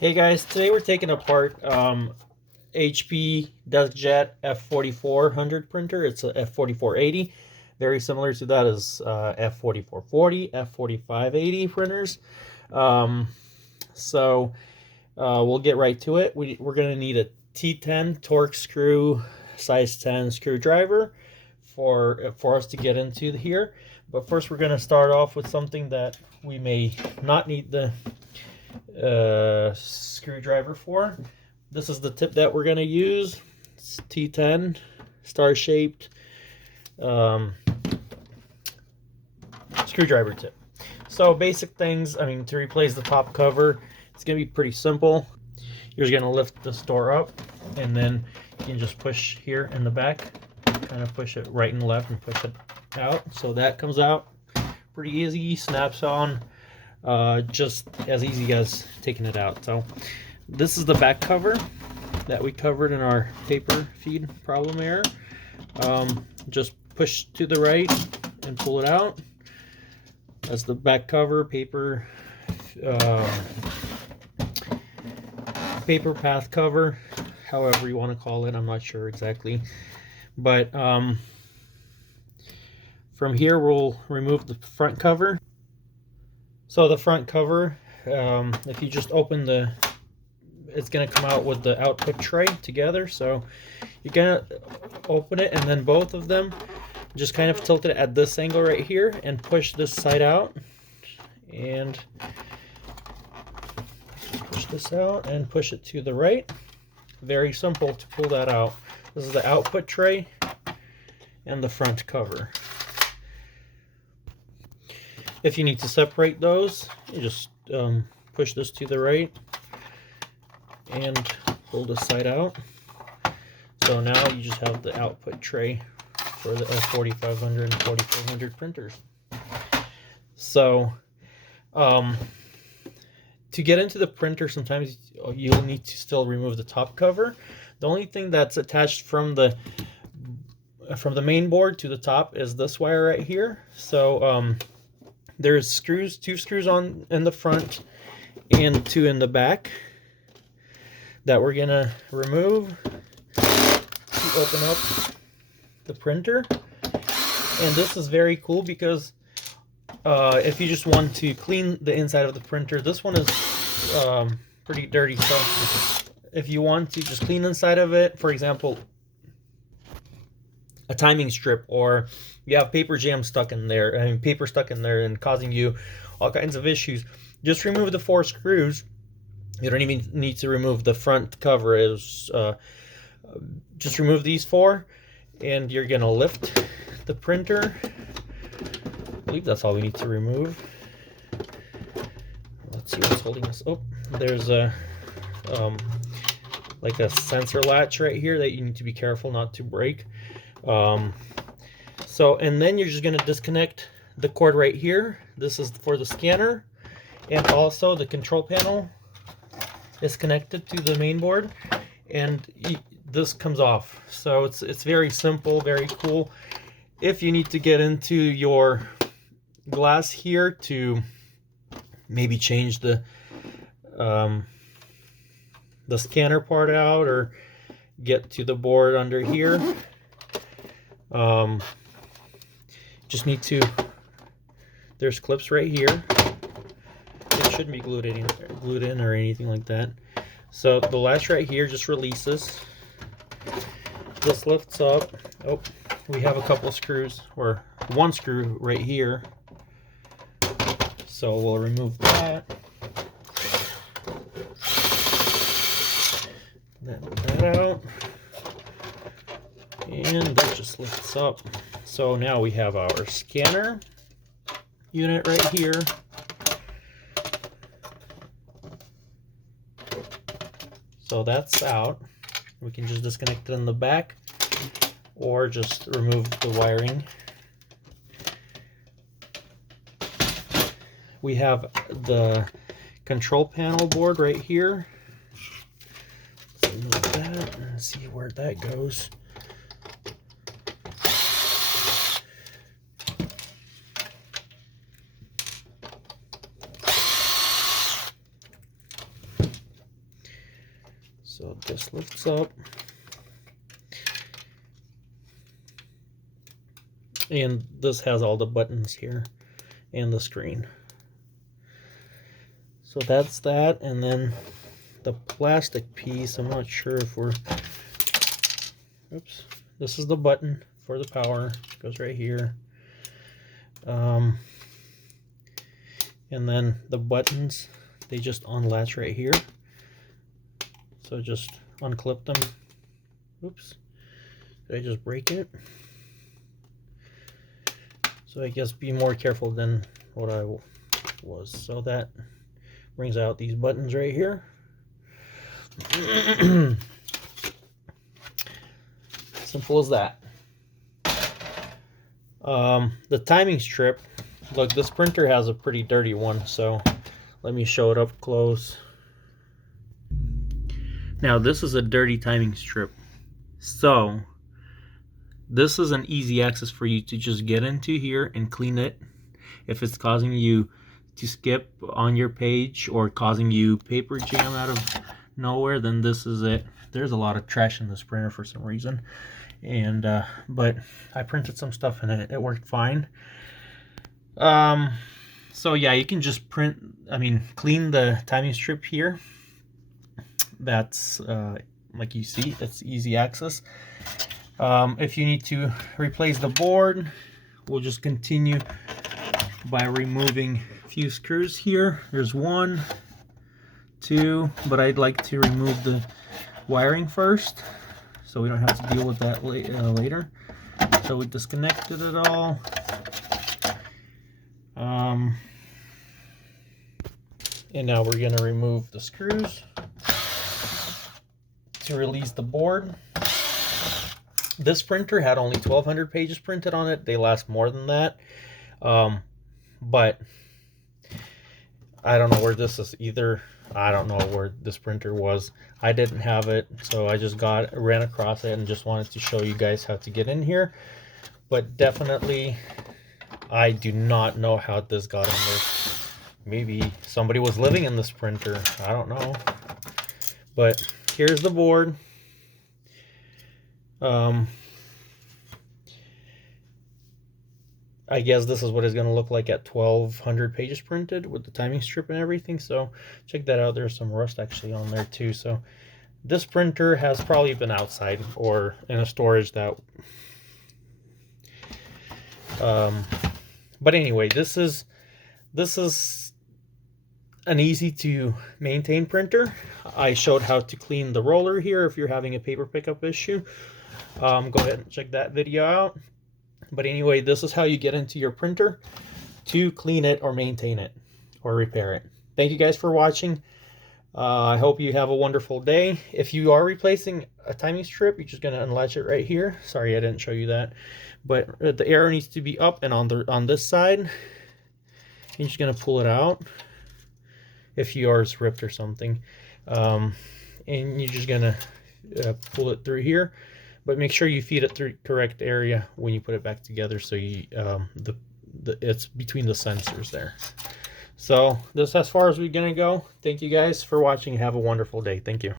Hey guys, today we're taking apart HP Deskjet F4400 printer. It's a F4480. Very similar to that as F4440, F4580 printers. Um, we'll get right to it. We're going to need a T10 Torx screw, size 10 screwdriver for us to get into here. But first we're going to start off with something that we may not need the screwdriver for. This is the tip that we're going to use. It's T10 star-shaped screwdriver tip. So basic things, to replace the top cover, it's going to be pretty simple. You're just going to lift this door up, and then you can just push here in the back, kind of push it right and left and push it out. So that comes out pretty easy, snaps on. Just as easy as taking it out. So this is the back cover that we covered in our paper feed problem error. Just push to the right and pull it out. That's the back cover, paper path cover, however you want to call it. I'm not sure exactly, but from here we'll remove the front cover. So the front cover, if you just open it's going to come out with the output tray together. So you're going to open it, and then both of them just kind of tilt it at this angle right here and push this side out. And push this out and push it to the right. Very simple to pull that out. This is the output tray and the front cover. If you need to separate those, you just push this to the right and pull this side out. So now you just have the output tray for the F4500 and 4400 printers. So to get into the printer, sometimes you'll need to still remove the top cover. The only thing that's attached from the main board to the top is this wire right here. So there's two screws on in the front and two in the back that we're gonna remove to open up the printer. And this is very cool because if you just want to clean the inside of the printer, this one is pretty dirty. So if you want to just clean inside of it, for example, a timing strip, or you have paper jam stuck in there, paper stuck in there and causing you all kinds of issues, just remove the 4 screws. You don't even need to remove the front cover. Just remove these 4, and you're gonna lift the printer. I believe that's all we need to remove. Let's see what's holding us. Oh, there's a like a sensor latch right here that you need to be careful not to break. And then you're just going to disconnect the cord right here. This is for the scanner, and also the control panel is connected to the main board, and this comes off. So it's very simple, very cool. If you need to get into your glass here to maybe change the scanner part out, or get to the board under here, just need to, there's clips right here. It shouldn't be glued in or anything like that. So the latch right here just releases. This lifts up. Oh, we have a couple screws, or one screw right here. So we'll remove that. That out. And that just lifts up. So now we have our scanner unit right here. So that's out. We can just disconnect it in the back, or just remove the wiring. We have the control panel board right here. Let's remove that and see where that goes. So this lifts up. And this has all the buttons here and the screen. So that's that. And then the plastic piece, I'm not sure if we're, oops, this is the button for the power, it goes right here. And then the buttons, they just unlatch right here. So just unclip them. Oops, did I just break it? So I guess be more careful than what I was. So that brings out these buttons right here. Simple as that. The timing strip, look, this printer has a pretty dirty one, so let me show it up close. Now this is a dirty timing strip, so this is an easy access for you to just get into here and clean it. If it's causing you to skip on your page or causing you paper jam out of nowhere, then this is it. There's a lot of trash in this printer for some reason, and but I printed some stuff in it. It worked fine. So yeah, you can just clean the timing strip here. That's like you see, it's easy access. If you need to replace the board, we'll just continue by removing a few screws here. There's 1, 2, but I'd like to remove the wiring first so we don't have to deal with that later. So we disconnected it all. And now we're going to remove the screws to release the board. This printer had only 1,200 pages printed on it. They last more than that. But I don't know where this is either. I don't know where this printer was. I didn't have it, so I just ran across it and just wanted to show you guys how to get in here. But definitely, I do not know how this got in there. Maybe somebody was living in this printer. I don't know. But here's the board. I guess this is what it's going to look like at 1,200 pages printed with the timing strip and everything. So check that out. There's some rust actually on there too. So this printer has probably been outside or in a storage that but anyway, this is an easy to maintain printer. I showed how to clean the roller here if you're having a paper pickup issue. Go ahead and check that video out. But anyway, this is how you get into your printer to clean it or maintain it or repair it. Thank you guys for watching. I hope you have a wonderful day. If you are replacing a timing strip, you're just going to unlatch it right here. Sorry, I didn't show you that. But the arrow needs to be up and on this side. You're just going to pull it out if yours ripped or something. And you're just going to pull it through here. But make sure you feed it through the correct area when you put it back together, so you it's between the sensors there. So this is as far as we're gonna go. Thank you guys for watching. Have a wonderful day. Thank you.